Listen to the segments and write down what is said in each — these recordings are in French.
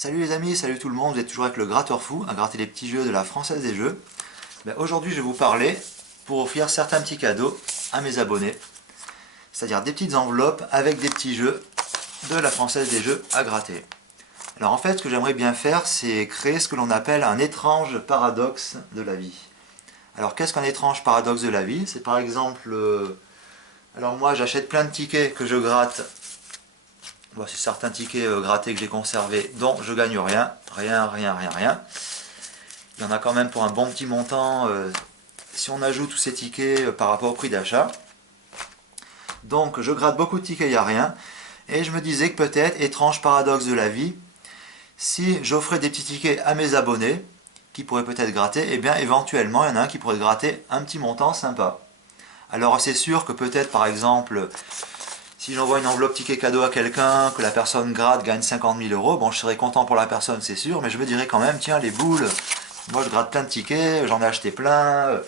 Salut les amis, salut tout le monde, vous êtes toujours avec le Gratteur Fou, à gratter les petits jeux de la Française des Jeux. Aujourd'hui je vais vous parler pour offrir certains petits cadeaux à mes abonnés, c'est-à-dire des petites enveloppes avec des petits jeux de la Française des Jeux à gratter. Alors en fait ce que j'aimerais bien faire, c'est créer ce que l'on appelle un étrange paradoxe de la vie. Alors qu'est-ce qu'un étrange paradoxe de la vie? C'est par exemple, alors moi j'achète plein de tickets que je gratte. Bon, c'est certains tickets grattés que j'ai conservés dont je gagne rien. Rien. Il y en a quand même pour un bon petit montant si on ajoute tous ces tickets par rapport au prix d'achat. Donc je gratte beaucoup de tickets, il n'y a rien. Et je me disais que peut-être, étrange paradoxe de la vie, si j'offrais des petits tickets à mes abonnés, qui pourraient peut-être gratter, et bien éventuellement il y en a un qui pourrait gratter un petit montant sympa. Alors c'est sûr que peut-être par exemple, si j'envoie une enveloppe ticket cadeau à quelqu'un, que la personne gratte, gagne 50 000 euros, bon je serais content pour la personne c'est sûr, mais je me dirais quand même, tiens les boules, moi je gratte plein de tickets, j'en ai acheté plein,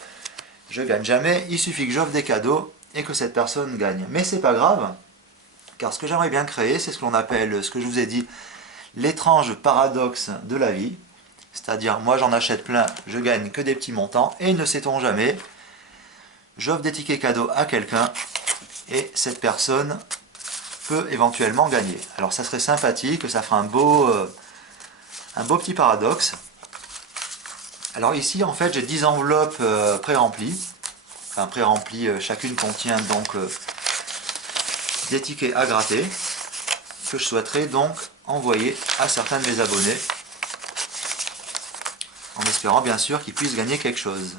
je gagne jamais, il suffit que j'offre des cadeaux et que cette personne gagne. Mais c'est pas grave, car ce que j'aimerais bien créer, c'est ce que l'on appelle, ce que je vous ai dit, l'étrange paradoxe de la vie. C'est-à-dire, moi j'en achète plein, je gagne que des petits montants, et ne sait-on jamais, j'offre des tickets cadeaux à quelqu'un, et cette personne peut éventuellement gagner. Alors ça serait sympathique, ça ferait un beau petit paradoxe. Alors ici en fait j'ai 10 enveloppes pré-remplies, enfin pré-remplies, chacune contient donc des tickets à gratter, que je souhaiterais donc envoyer à certains de mes abonnés, en espérant bien sûr qu'ils puissent gagner quelque chose.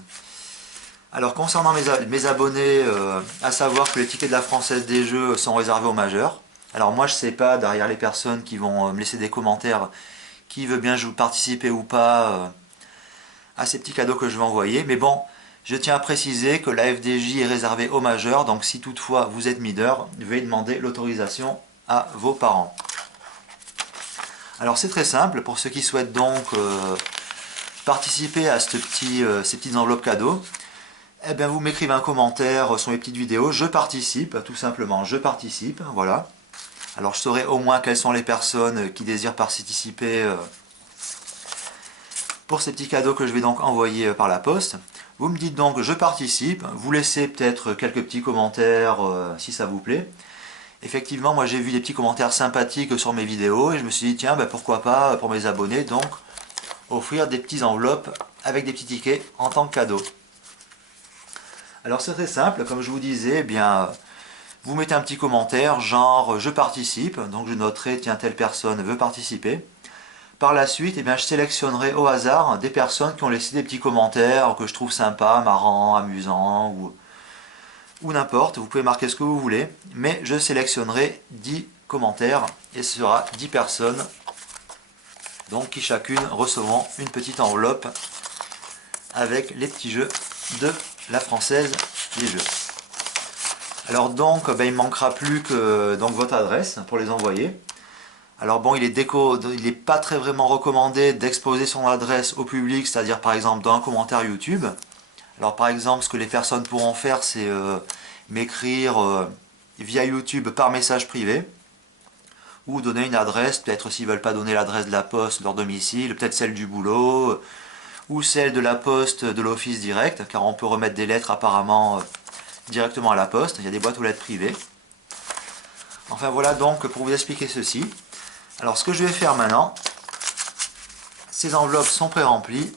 Alors concernant mes abonnés, à savoir que les tickets de la Française des Jeux sont réservés aux majeurs. Alors moi je ne sais pas, derrière les personnes qui vont me laisser des commentaires, qui veut bien participer ou pas à ces petits cadeaux que je vais envoyer. Mais bon, je tiens à préciser que la FDJ est réservée aux majeurs, donc si toutefois vous êtes mineur, veuillez demander l'autorisation à vos parents. Alors c'est très simple, pour ceux qui souhaitent donc participer à ces petites enveloppes cadeaux, eh bien vous m'écrivez un commentaire sur mes petites vidéos, je participe, tout simplement, je participe, voilà. Alors je saurai au moins quelles sont les personnes qui désirent participer pour ces petits cadeaux que je vais donc envoyer par la poste. Vous me dites donc je participe, vous laissez peut-être quelques petits commentaires si ça vous plaît. Effectivement, moi j'ai vu des petits commentaires sympathiques sur mes vidéos et je me suis dit tiens, ben, pourquoi pas pour mes abonnés donc offrir des petites enveloppes avec des petits tickets en tant que cadeau. Alors c'est très simple, comme je vous disais, eh bien, vous mettez un petit commentaire, genre je participe, donc je noterai tiens telle personne veut participer. Par la suite, eh bien, je sélectionnerai au hasard des personnes qui ont laissé des petits commentaires que je trouve sympas, marrants, amusants ou n'importe, vous pouvez marquer ce que vous voulez, mais je sélectionnerai 10 commentaires et ce sera 10 personnes donc qui chacune recevront une petite enveloppe avec les petits jeux de la Française des Jeux. Alors donc, ben, il ne manquera plus que donc, votre adresse pour les envoyer. Alors bon, il est pas très vraiment recommandé d'exposer son adresse au public, c'est-à-dire par exemple dans un commentaire YouTube. Alors par exemple, ce que les personnes pourront faire, c'est m'écrire via YouTube par message privé, ou donner une adresse, peut-être s'ils ne veulent pas donner l'adresse de la poste, leur domicile, peut-être celle du boulot, ou celle de la poste de l'office direct, car on peut remettre des lettres apparemment directement à la poste, il y a des boîtes aux lettres privées. Enfin voilà donc pour vous expliquer ceci. Alors ce que je vais faire maintenant, ces enveloppes sont pré-remplies,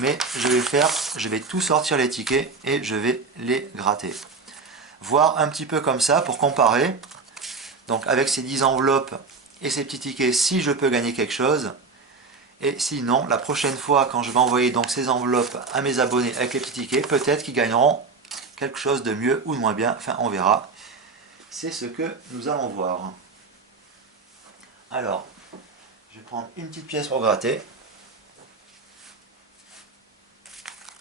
mais je vais tout sortir les tickets et je vais les gratter. Voir un petit peu comme ça pour comparer, donc avec ces 10 enveloppes et ces petits tickets, si je peux gagner quelque chose. Et sinon, la prochaine fois, quand je vais envoyer donc ces enveloppes à mes abonnés avec les petits tickets, peut-être qu'ils gagneront quelque chose de mieux ou de moins bien, enfin on verra. C'est ce que nous allons voir. Alors, je vais prendre une petite pièce pour gratter.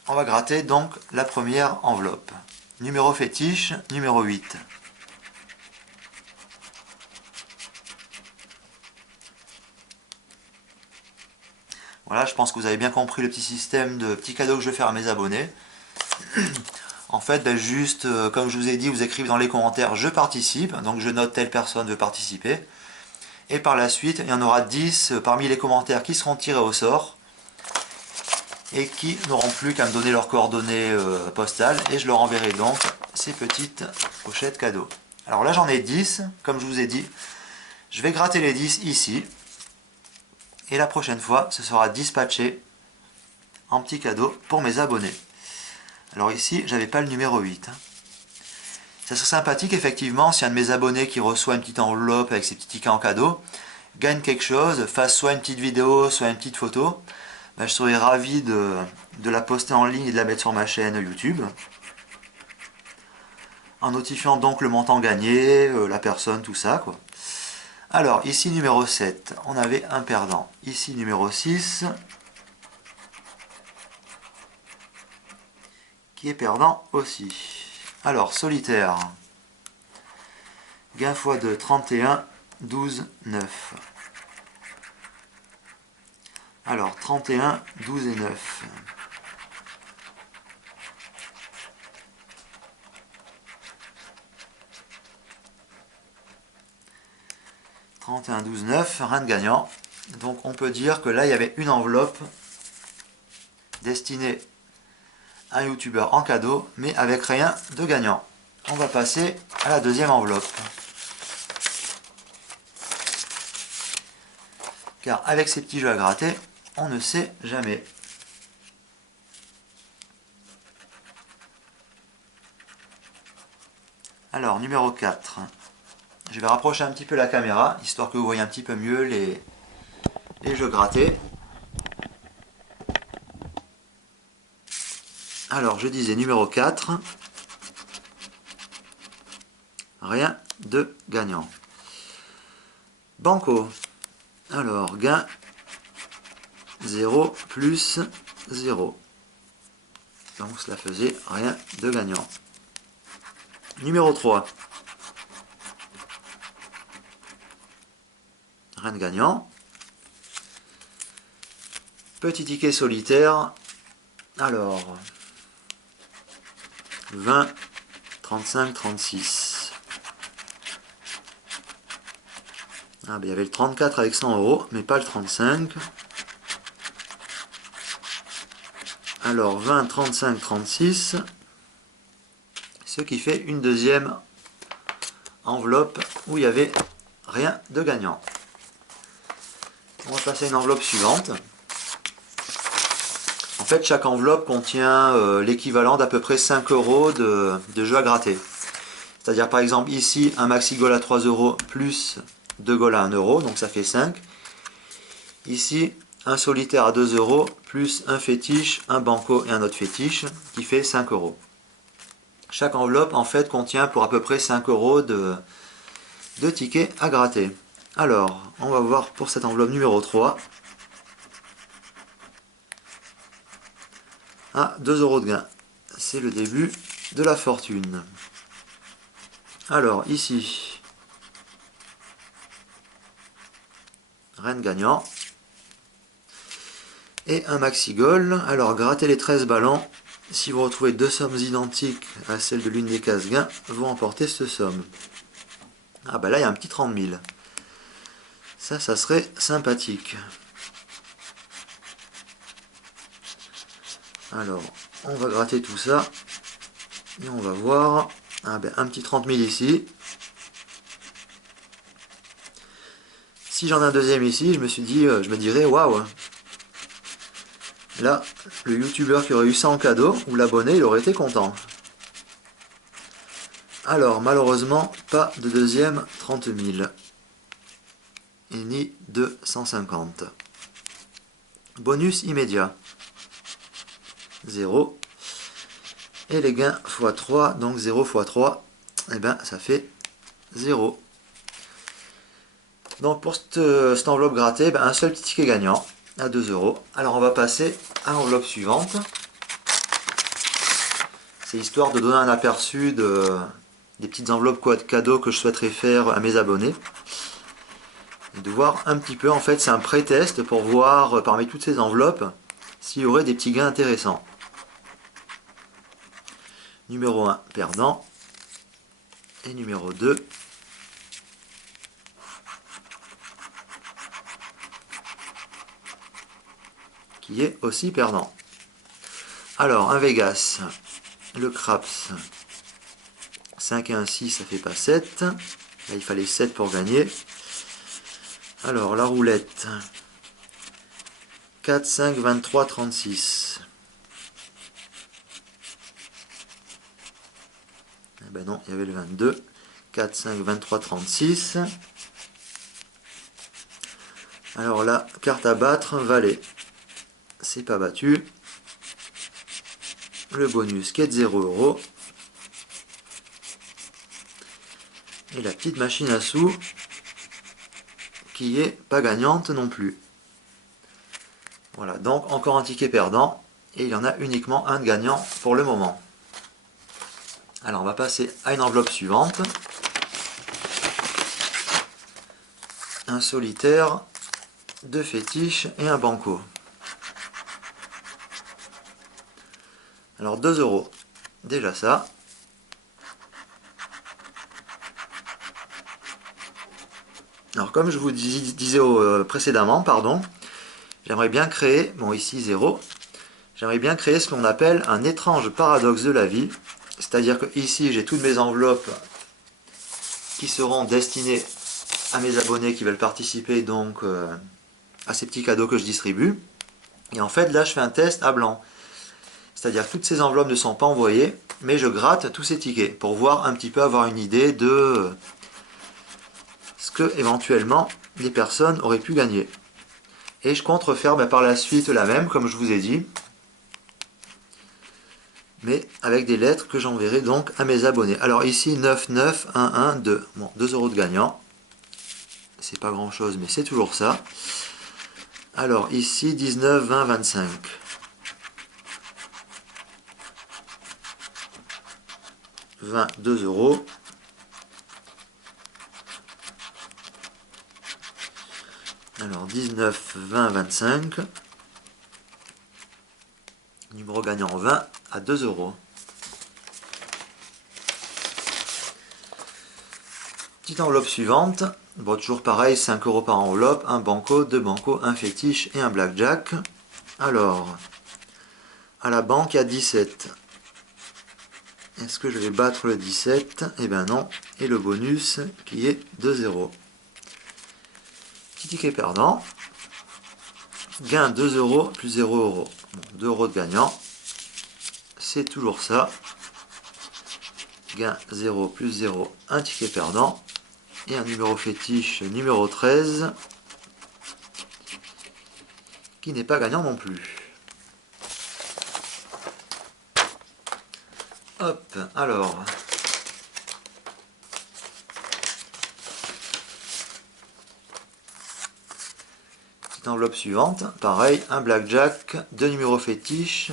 On va gratter donc la première enveloppe. Numéro fétiche, numéro 8. Voilà, je pense que vous avez bien compris le petit système de petits cadeaux que je vais faire à mes abonnés. En fait, ben juste, comme je vous ai dit, vous écrivez dans les commentaires « Je participe », donc je note telle personne veut participer. Et par la suite, il y en aura 10 parmi les commentaires qui seront tirés au sort et qui n'auront plus qu'à me donner leurs coordonnées postales et je leur enverrai donc ces petites pochettes cadeaux. Alors là j'en ai 10, comme je vous ai dit, je vais gratter les 10 ici et la prochaine fois ce sera dispatché en petit cadeau pour mes abonnés. Alors ici j'avais pas le numéro 8. Ça serait sympathique effectivement si un de mes abonnés qui reçoit une petite enveloppe avec ses petits tickets en cadeau gagne quelque chose, fasse soit une petite vidéo, soit une petite photo. Ben, je serais ravi de la poster en ligne et de la mettre sur ma chaîne YouTube. En notifiant donc le montant gagné, la personne, tout ça, quoi. Alors, ici numéro 7, on avait un perdant. Ici numéro 6, qui est perdant aussi. Alors, solitaire. Gain x2, 31, 12, 9. Alors, 31, 12 et 9. « 31, 12, 9, rien de gagnant. Donc on peut dire que là, il y avait une enveloppe destinée à un youtubeur en cadeau, mais avec rien de gagnant. On va passer à la deuxième enveloppe. Car avec ces petits jeux à gratter, on ne sait jamais. Alors, numéro 4. Je vais rapprocher un petit peu la caméra, histoire que vous voyez un petit peu mieux les jeux grattés. Alors, je disais numéro 4. Rien de gagnant. Banco. Alors, gain 0 plus 0. Donc, cela faisait rien de gagnant. Numéro 3. Rien de gagnant. Petit ticket solitaire. Alors, 20, 35, 36. Ah, ben, il y avait le 34 avec 100 €, mais pas le 35. Alors, 20, 35, 36. Ce qui fait une deuxième enveloppe où il y avait rien de gagnant. On va passer à une enveloppe suivante. En fait, chaque enveloppe contient l'équivalent d'à peu près 5 € de jeux à gratter. C'est-à-dire par exemple ici un maxi goal à 3 € plus 2 goals à 1 €, donc ça fait 5. Ici un solitaire à 2 € plus un fétiche, un banco et un autre fétiche qui fait 5 €. Chaque enveloppe en fait contient pour à peu près 5 € de tickets à gratter. Alors, on va voir pour cette enveloppe numéro 3. Ah, 2 € de gain. C'est le début de la fortune. Alors, ici, rien de gagnant. Et un maxi goal. Alors, grattez les 13 ballons. Si vous retrouvez deux sommes identiques à celles de l'une des cases gains, vous remportez cette somme. Ah bah là, il y a un petit 30 000. Ça serait sympathique. Alors, on va gratter tout ça. Et on va voir. Ah ben, un petit 30 000 ici. Si j'en ai un deuxième ici, je me dirais, waouh! Là, le youtubeur qui aurait eu ça en cadeau, ou l'abonné, il aurait été content. Alors, malheureusement, pas de deuxième 30 000. Et ni de 150. Bonus immédiat. 0. Et les gains x 3, donc 0 x 3, et ben ça fait 0. Donc pour cette enveloppe grattée, ben un seul petit ticket gagnant à 2 €. Alors on va passer à l'enveloppe suivante. C'est histoire de donner un aperçu des petites enveloppes cadeaux que je souhaiterais faire à mes abonnés. Et de voir un petit peu, en fait c'est un pré-test pour voir parmi toutes ces enveloppes s'il y aurait des petits gains intéressants. Numéro 1, perdant. Et numéro 2, qui est aussi perdant. Alors, un Vegas, le craps, 5 et 1, 6, ça fait pas 7. Là, il fallait 7 pour gagner. Alors, la roulette, 4, 5, 23, 36. Eh ben non, il y avait le 22. 4, 5, 23, 36. Alors là, carte à battre, valet. C'est pas battu. Le bonus qui est de 0 €. Et la petite machine à sous qui est pas gagnante non plus. Voilà, donc encore un ticket perdant. Et il y en a uniquement un de gagnant pour le moment. Alors on va passer à une enveloppe suivante. Un solitaire, 2 fétiches et un banco. Alors 2 €. Déjà ça. Alors comme je vous disais précédemment, pardon, j'aimerais bien créer, bon ici 0, j'aimerais bien créer ce qu'on appelle un étrange paradoxe de la vie. C'est-à-dire que ici j'ai toutes mes enveloppes qui seront destinées à mes abonnés qui veulent participer donc à ces petits cadeaux que je distribue. Et en fait là je fais un test à blanc. C'est-à-dire que toutes ces enveloppes ne sont pas envoyées, mais je gratte tous ces tickets pour voir un petit peu, avoir une idée de ce que éventuellement les personnes auraient pu gagner. Et je compte refaire par la suite la même, comme je vous ai dit, mais avec des lettres que j'enverrai donc à mes abonnés. Alors ici 9, 9, 1, 1, 2. Bon, 2 € de gagnant. C'est pas grand chose, mais c'est toujours ça. Alors ici 19, 20, 25. 20, 2 €. Alors 19, 20, 25. Numéro gagnant 20 à 2 €. Petite enveloppe suivante. Bon, toujours pareil, 5 € par enveloppe. Un banco, 2 bancos, un fétiche et un blackjack. Alors, à la banque, il y a 17. Est-ce que je vais battre le 17? Eh bien non. Et le bonus qui est 2 €. Petit ticket perdant. Gain 2 € plus 0 €. Bon, 2 € de gagnant. C'est toujours ça. Gain 0 plus 0, un ticket perdant. Et un numéro fétiche, numéro 13, qui n'est pas gagnant non plus. Hop, alors. Petite enveloppe suivante, pareil, un blackjack, 2 numéros fétiches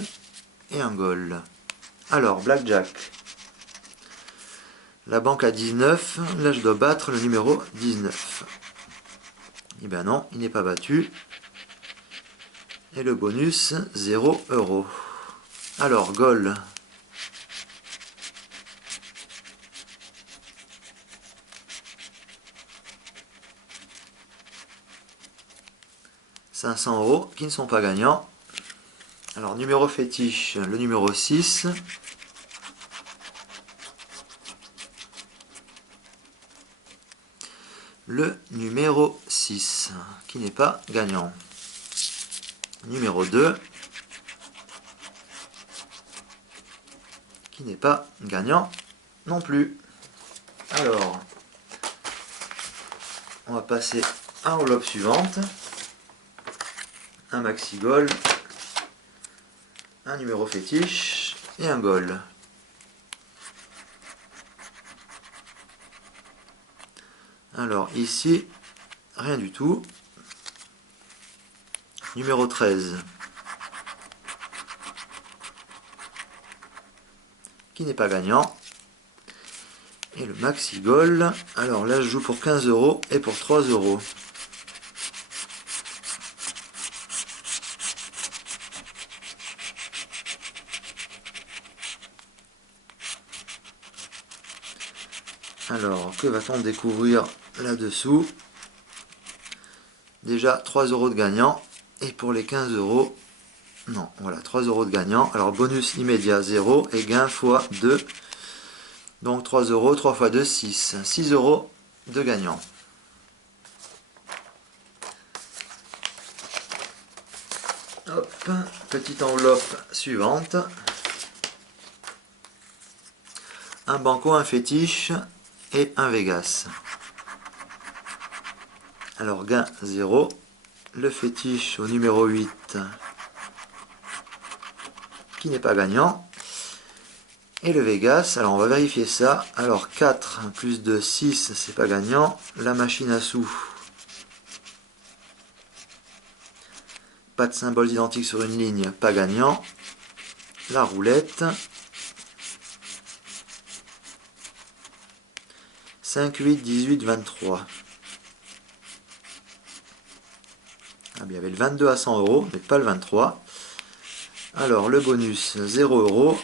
et un goal. Alors, blackjack. La banque a 19, là je dois battre le numéro 19. Eh bien non, il n'est pas battu. Et le bonus, 0 €. Alors, goal. « 500 € qui ne sont pas gagnants. » Alors, numéro fétiche, le numéro 6. Le numéro 6, qui n'est pas gagnant. Numéro 2, qui n'est pas gagnant non plus. Alors, on va passer à l'enveloppe suivante. Un maxi goal, un numéro fétiche et un goal. Alors ici, rien du tout. Numéro 13. Qui n'est pas gagnant. Et le maxi goal. Alors là, je joue pour 15 € et pour 3 €. Alors, que va-t-on découvrir là-dessous? Déjà 3 € de gagnant. Et pour les 15 €, Non, voilà, 3 euros de gagnant. Alors bonus immédiat 0 et gain fois 2. Donc 3 euros, 3 fois 2, 6. 6 euros de gagnant. Hop, petite enveloppe suivante. Un banco, un fétiche et un Vegas. Alors gain 0. Le fétiche au numéro 8 qui n'est pas gagnant. Et le Vegas, alors on va vérifier ça. Alors 4 plus 2, 6, c'est pas gagnant. La machine à sous. Pas de symboles identiques sur une ligne, pas gagnant. La roulette. 5, 8, 18, 23. Ah bien, il y avait le 22 à 100 euros, mais pas le 23. Alors le bonus, 0 euros.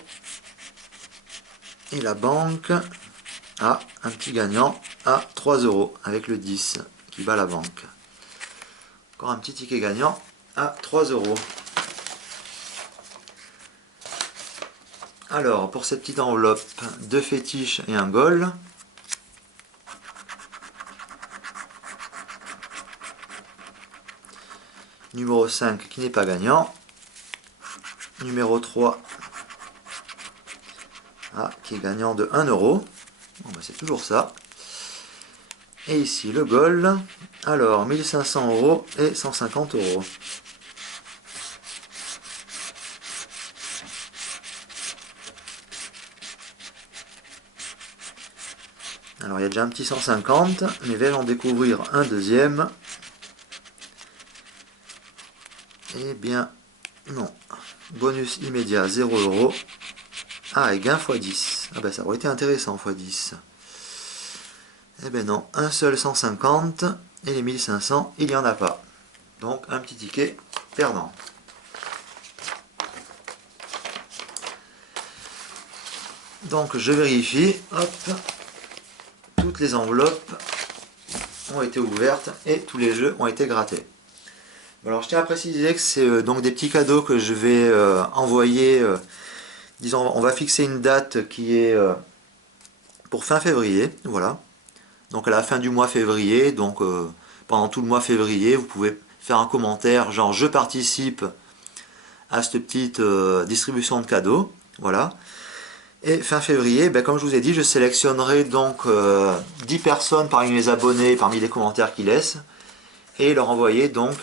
Et la banque, un petit gagnant à 3 euros avec le 10 qui bat la banque. Encore un petit ticket gagnant à 3 euros. Alors pour cette petite enveloppe, 2 fétiches et un goal. Numéro 5 qui n'est pas gagnant. Numéro 3 qui est gagnant de 1 euro. Bon, ben c'est toujours ça. Et ici le goal. Alors 1500 euros et 150 euros. Alors il y a déjà un petit 150, mais vais-je en découvrir un deuxième? Eh bien, non. Bonus immédiat, 0 euros. Et gain x 10. Ah ben ça aurait été intéressant x 10. Eh ben non, un seul 150 et les 1500, il n'y en a pas. Donc un petit ticket perdant. Donc je vérifie, hop, toutes les enveloppes ont été ouvertes et tous les jeux ont été grattés. Alors je tiens à préciser que c'est donc des petits cadeaux que je vais envoyer, disons on va fixer une date qui est pour fin février, voilà. Donc à la fin du mois février, donc pendant tout le mois février, vous pouvez faire un commentaire genre je participe à cette petite distribution de cadeaux, voilà. Et fin février, ben, comme je vous ai dit, je sélectionnerai donc 10 personnes parmi mes abonnés, parmi les commentaires qu'ils laissent, et leur envoyer donc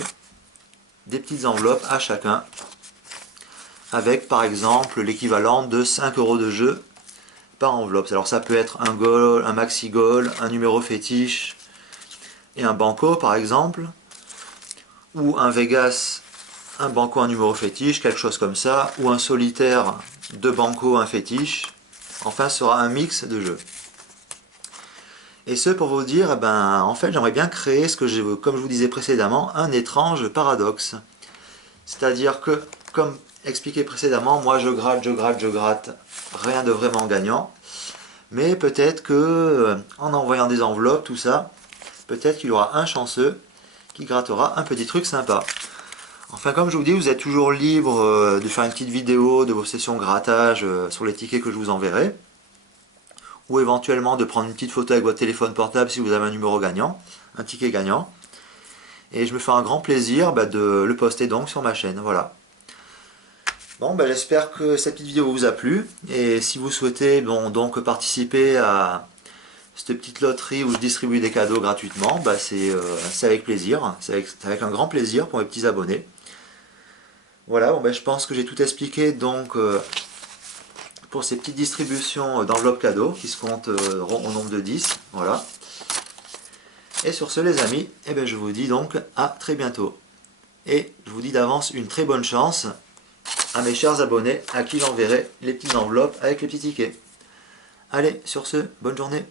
des petites enveloppes à chacun, avec par exemple l'équivalent de 5 euros de jeu par enveloppe. Alors ça peut être un goal, un maxi goal, un numéro fétiche et un banco par exemple, ou un Vegas, un banco, un numéro fétiche, quelque chose comme ça, ou un solitaire, 2 banco, un fétiche. Enfin, ce sera un mix de jeux. Et ce pour vous dire, en fait, j'aimerais bien créer ce que comme je vous disais précédemment, un étrange paradoxe. C'est-à-dire que, comme expliqué précédemment, moi je gratte, rien de vraiment gagnant. Mais peut-être que, en envoyant des enveloppes, tout ça, peut-être qu'il y aura un chanceux qui grattera un petit truc sympa. Enfin, comme je vous dis, vous êtes toujours libre de faire une petite vidéo de vos sessions grattage sur les tickets que je vous enverrai. Ou éventuellement de prendre une petite photo avec votre téléphone portable si vous avez un numéro gagnant, un ticket gagnant. Et je me fais un grand plaisir de le poster donc sur ma chaîne, voilà. Bon, j'espère que cette petite vidéo vous a plu. Et si vous souhaitez donc participer à cette petite loterie où je distribue des cadeaux gratuitement, c'est avec plaisir, c'est avec un grand plaisir pour mes petits abonnés. Voilà, je pense que j'ai tout expliqué donc pour ces petites distributions d'enveloppes cadeaux qui se comptent au nombre de 10. Voilà. Et sur ce les amis, je vous dis donc à très bientôt. Et je vous dis d'avance une très bonne chance à mes chers abonnés à qui j'enverrai les petites enveloppes avec les petits tickets. Allez, sur ce, bonne journée.